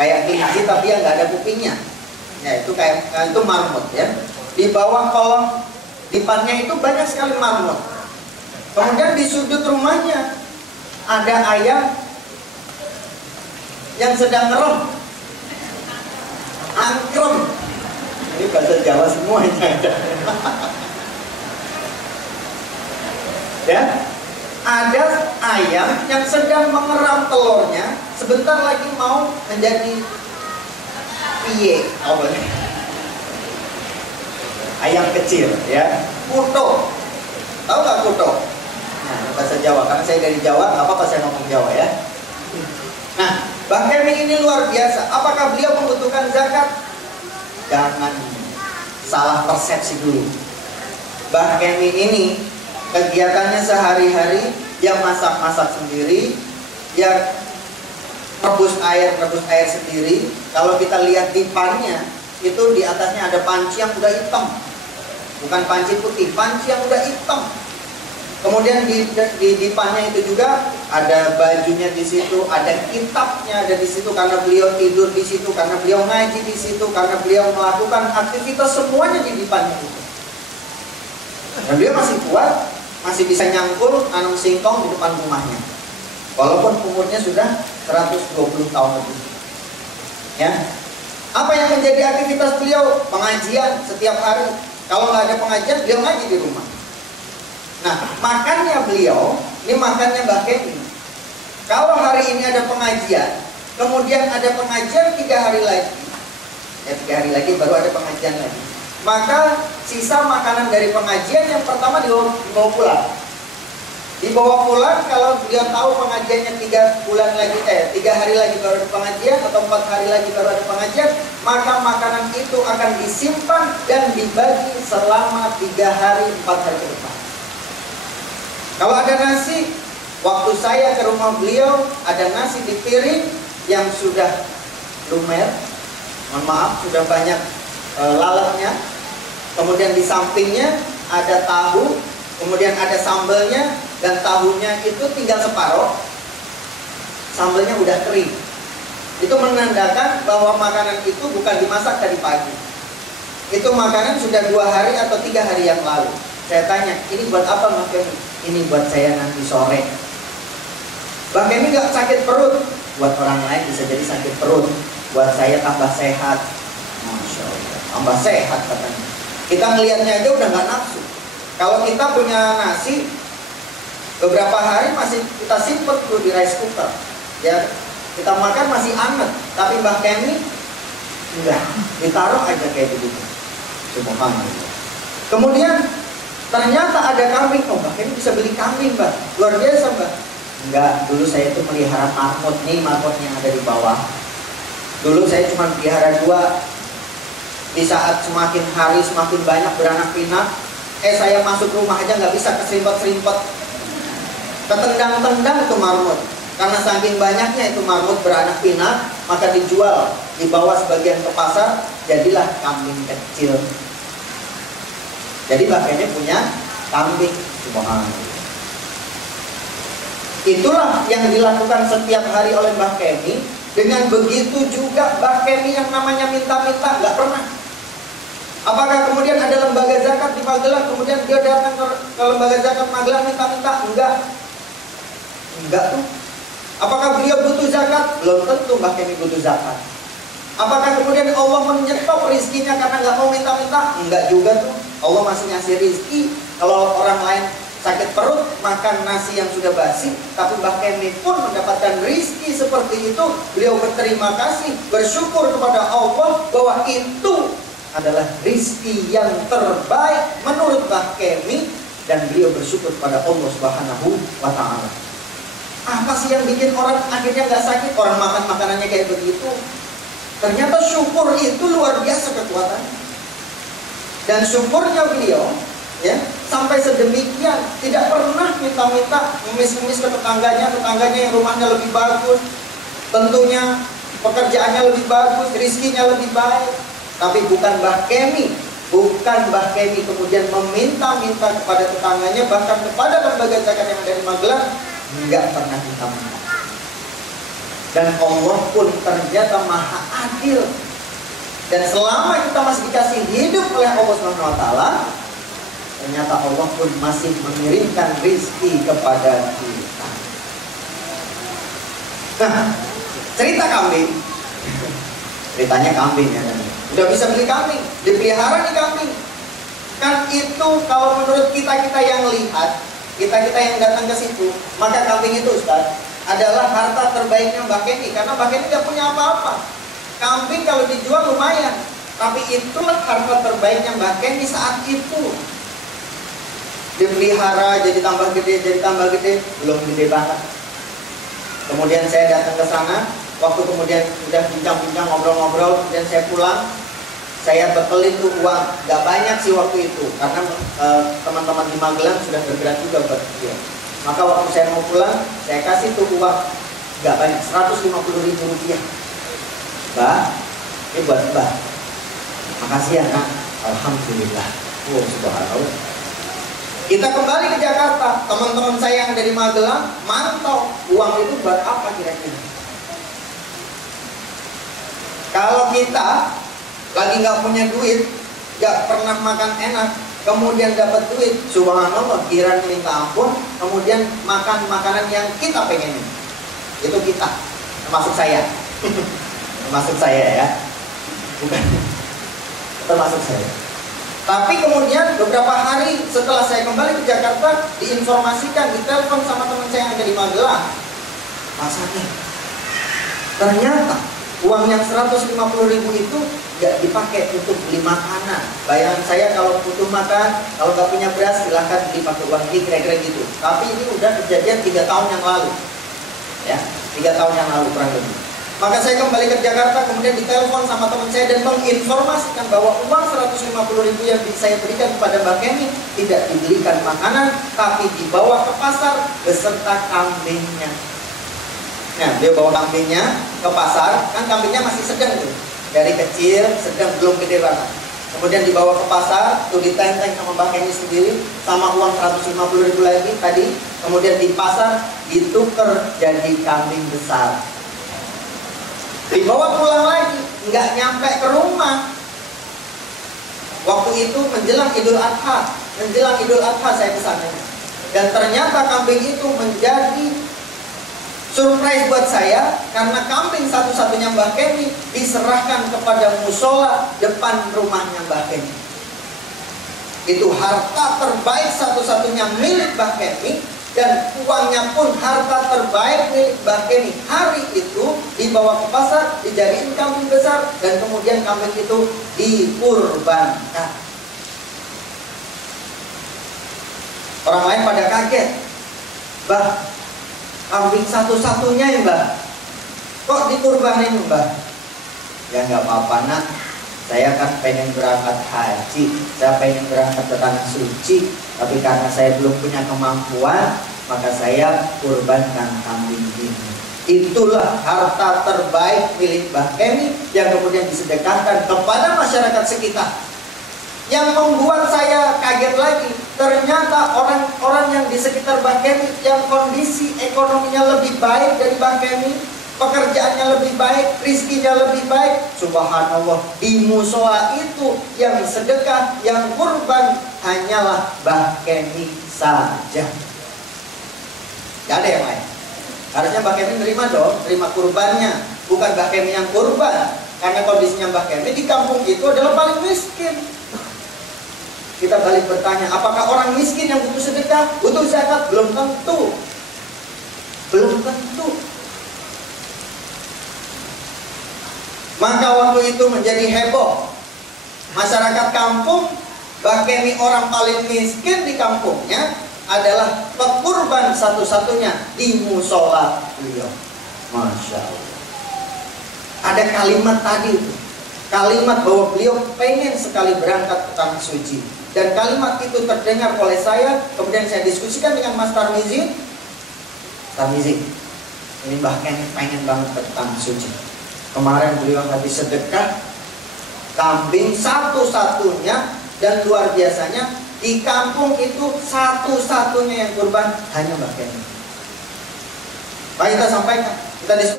kayak kelinci tapi yang nggak ada kupingnya. Ya itu kayak itu marmut ya. Di bawah kolong dipannya itu banyak sekali marmut. Kemudian di sudut rumahnya ada ayam yang sedang ngerem, angkrem. Ini bahasa Jawa semua ini ada. Ya, ada ayam yang sedang mengeram telurnya, sebentar lagi mau menjadi piye, apa nih? Ayam kecil, ya, kuto. Tahu nggak kuto? Nah, bahasa Jawa, karena saya dari Jawa, nggak apa-apa saya ngomong Jawa ya. Nah, Mbah Kemi ini luar biasa. Apakah beliau membutuhkan zakat? Jangan salah persepsi dulu. Mbah Kemi ini kegiatannya sehari-hari, dia masak-masak sendiri, dia rebus air sendiri. Kalau kita lihat dipannya, itu di atasnya ada panci yang udah hitam, bukan panci putih, panci yang udah hitam. Kemudian di dipannya itu juga ada bajunya di situ, ada kitabnya ada di situ karena beliau tidur di situ, karena beliau ngaji di situ, karena beliau melakukan aktivitas semuanya di dipannya itu. Dan beliau masih kuat, masih bisa nyangkul nanam singkong di depan rumahnya, walaupun umurnya sudah 120 tahun lebih. Ya, apa yang menjadi aktivitas beliau? Pengajian setiap hari. Kalau nggak ada pengajian, beliau ngaji di rumah. Nah, makannya beliau, ini makannya Mbah Kemi. Kalau hari ini ada pengajian, kemudian ada pengajian 3 hari lagi, ya 3 hari lagi baru ada pengajian lagi, maka sisa makanan dari pengajian yang pertama dibawa pulang. Dibawa pulang kalau dia tahu pengajiannya 3 hari lagi baru ada pengajian, atau 4 hari lagi baru ada pengajian, maka makanan itu akan disimpan dan dibagi selama 3 hari 4 hari ke depan. Kalau ada nasi, waktu saya ke rumah beliau, ada nasi di piring yang sudah lumer, mohon maaf, sudah banyak lalatnya. Kemudian di sampingnya ada tahu, kemudian ada sambelnya, dan tahunya itu tinggal separuh, sambelnya udah kering. Itu menandakan bahwa makanan itu bukan dimasak tadi pagi. Itu makanan sudah 2 hari atau 3 hari yang lalu. Saya tanya, ini buat apa Mbak Kemi? Ini buat saya nanti sore. Mbak Kemi gak sakit perut. Buat orang lain bisa jadi sakit perut, buat saya tambah sehat. Masya Allah, tambah sehat katanya. Kita ngelihatnya aja udah gak nafsu. Kalau kita punya nasi, beberapa hari masih kita simpen tuh di rice cooker, ya kita makan masih anget. Tapi Mbah Kemi enggak, ditaruh aja kayak begitu. Subhanallah. Kemudian ternyata ada kambing. Oh, Mbah Kemi bisa beli kambing, Mbak. Luar biasa, Mbak. Enggak, dulu saya itu melihara marmut. Nih marmutnya yang ada di bawah. Dulu saya cuma pelihara 2. Di saat semakin hari semakin banyak beranak pinak, saya masuk rumah aja nggak bisa, keserimpet-serimpet, ketendang-tendang itu marmut. Karena saking banyaknya itu marmut beranak pinak, maka dijual, dibawa sebagian ke pasar, jadilah kambing kecil. Jadi Mbah Kemi punya kambing. Subhanallah. Itulah yang dilakukan setiap hari oleh Mbah Kemi. Dengan begitu juga Mbah Kemi yang namanya minta-minta nggak pernah. Apakah kemudian ada lembaga zakat di Magelang, kemudian dia datang ke lembaga zakat Magelang minta-minta? Enggak tuh. Apakah beliau butuh zakat? Belum tentu Mbah Kemi butuh zakat. Apakah kemudian Allah menyetop rizkinya karena nggak mau minta-minta? Enggak juga tuh. Allah masih ngasih rizki. Kalau orang lain sakit perut makan nasi yang sudah basi, tapi Mbah Kemi pun mendapatkan rizki seperti itu. Beliau berterima kasih, bersyukur kepada Allah bahwa itu adalah rizki yang terbaik menurut Mbah Kemi, dan beliau bersyukur kepada Allah Subhanahu wa Ta'ala. Apa sih yang bikin orang akhirnya nggak sakit? Orang makan makanannya kayak begitu. Ternyata syukur itu luar biasa kekuatannya. Dan syukurnya beliau, ya, sampai sedemikian, tidak pernah minta-minta, ngemis-ngemis ke tetangganya yang rumahnya lebih bagus, tentunya pekerjaannya lebih bagus, rizkinya lebih baik. Tapi bukan Mbah Kemi kemudian meminta-minta kepada tetangganya, bahkan kepada lembaga zakat yang ada di Magelang, nggak pernah minta-minta. Dan Allah pun ternyata maha adil. Dan selama kita masih dikasih hidup oleh Allah SWT, ternyata Allah pun masih mengirimkan rizki kepada kita. Nah, cerita kambing. Ceritanya kambing ya. Udah bisa beli kambing, dipelihara nih kambing. Kan itu kalau menurut kita-kita yang lihat, kita-kita yang datang ke situ, maka kambing itu Ustaz adalah harta terbaiknya Mbak Kenny. Karena Mbak Kenny gak punya apa-apa. Kambing kalau dijual lumayan, tapi itulah harta terbaiknya Mbak Kenny saat itu. Dipelihara jadi tambah gede, belum gede banget. Kemudian saya datang ke sana, waktu kemudian udah bincang-bincang, ngobrol-ngobrol, kemudian saya pulang, saya bekelin tuh uang. Gak banyak sih waktu itu, karena teman-teman di Magelang sudah bergerak juga buat dia. Maka waktu saya mau pulang, saya kasih tuh uang, gak banyak, 150.000 rupiah. Mbak, ini buat Mbak. Makasih ya nak. Alhamdulillah. Oh, subhanallah. Kita kembali ke Jakarta, teman-teman saya yang dari Magelang mantau uang itu buat apa kira-kira. Kalau kita lagi nggak punya duit, nggak pernah makan enak, kemudian dapat duit, subhanallah, kira minta ampun, kemudian makan makanan yang kita pengenin. Itu kita, termasuk saya. Termasuk saya ya. Bukan. Termasuk saya. Tapi kemudian beberapa hari setelah saya kembali ke Jakarta, diinformasikan, ditelepon sama teman saya yang ada di Magelang. Masanya, ternyata uang yang 150.000 itu gak dipakai untuk beli makanan. Bayangan saya kalau butuh makan, kalau gak punya beras silahkan beli pakai uang ini, kira-kira gitu. Tapi ini udah kejadian 3 tahun yang lalu. Ya, 3 tahun yang lalu kurang lebih. Maka saya kembali ke Jakarta, kemudian ditelepon sama teman saya dan menginformasikan bahwa uang 150.000 yang saya berikan kepada Mbak Kenny tidak dibelikan makanan, tapi dibawa ke pasar beserta kambingnya. Nah, dia bawa kambingnya ke pasar, kan kambingnya masih sedang tuh, dari kecil, sedang, belum gede banget. Kemudian dibawa ke pasar, tuh ditenteng sama Mbak Kenny sendiri, sama uang 150.000 lagi tadi. Kemudian di pasar ditukar jadi kambing besar. Dibawa pulang lagi, nggak nyampe ke rumah. Waktu itu menjelang Idul Adha, saya kesana. Dan ternyata kambing itu menjadi surprise buat saya, karena kambing satu-satunya Mbak Kenny diserahkan kepada musola depan rumahnya Mbak Kenny. Itu harta terbaik satu-satunya milik Mbak Kenny. Dan uangnya pun harta terbaik milik Mbak Kenny. Hari itu dibawa ke pasar, dijadiin kambing besar, dan kemudian kambing itu dikurbankan. Orang lain pada kaget. Mbak, kambing satu-satunya ya Mbak, kok dikurbanin Mbak? Ya nggak apa-apa nak, saya kan pengen berangkat haji, saya pengen berangkat ke tanah suci, tapi karena saya belum punya kemampuan, maka saya kurbankan kambing ini. Itulah harta terbaik milik Mbak Kenny yang kemudian disedekahkan kepada masyarakat sekitar. Yang membuat saya kaget lagi, ternyata orang-orang yang di sekitar Mbak Kenny yang kondisi ekonominya lebih baik dari Mbak Kenny, pekerjaannya lebih baik, rizkinya lebih baik, subhanallah, di musola itu yang sedekah, yang kurban hanyalah Mbak Kenny saja. Gak ada yang lain. Harusnya Mbak Kenny nerima dong, terima kurbannya, bukan Mbak Kenny yang kurban. Karena kondisinya Mbak Kenny di kampung itu adalah paling miskin. Kita balik bertanya, apakah orang miskin yang butuh sedekah, butuh zakat? Belum tentu. Belum tentu. Maka waktu itu menjadi heboh. Masyarakat kampung, Mbak Kenny orang paling miskin di kampungnya adalah pekurban satu-satunya di musola beliau. Masya Allah. Ada kalimat tadi itu, kalimat bahwa beliau pengen sekali berangkat ke tanah suci. Dan kalimat itu terdengar oleh saya. Kemudian saya diskusikan dengan Mas Tarmizi. Tarmizi, ini Mbak Kenny pengen banget ke tanah suci. Kemarin beliau habis sedekah kambing satu-satunya, dan luar biasanya di kampung itu satu-satunya yang kurban hanya Mbak Kenny. Mari kita sampaikan, kita diskusi.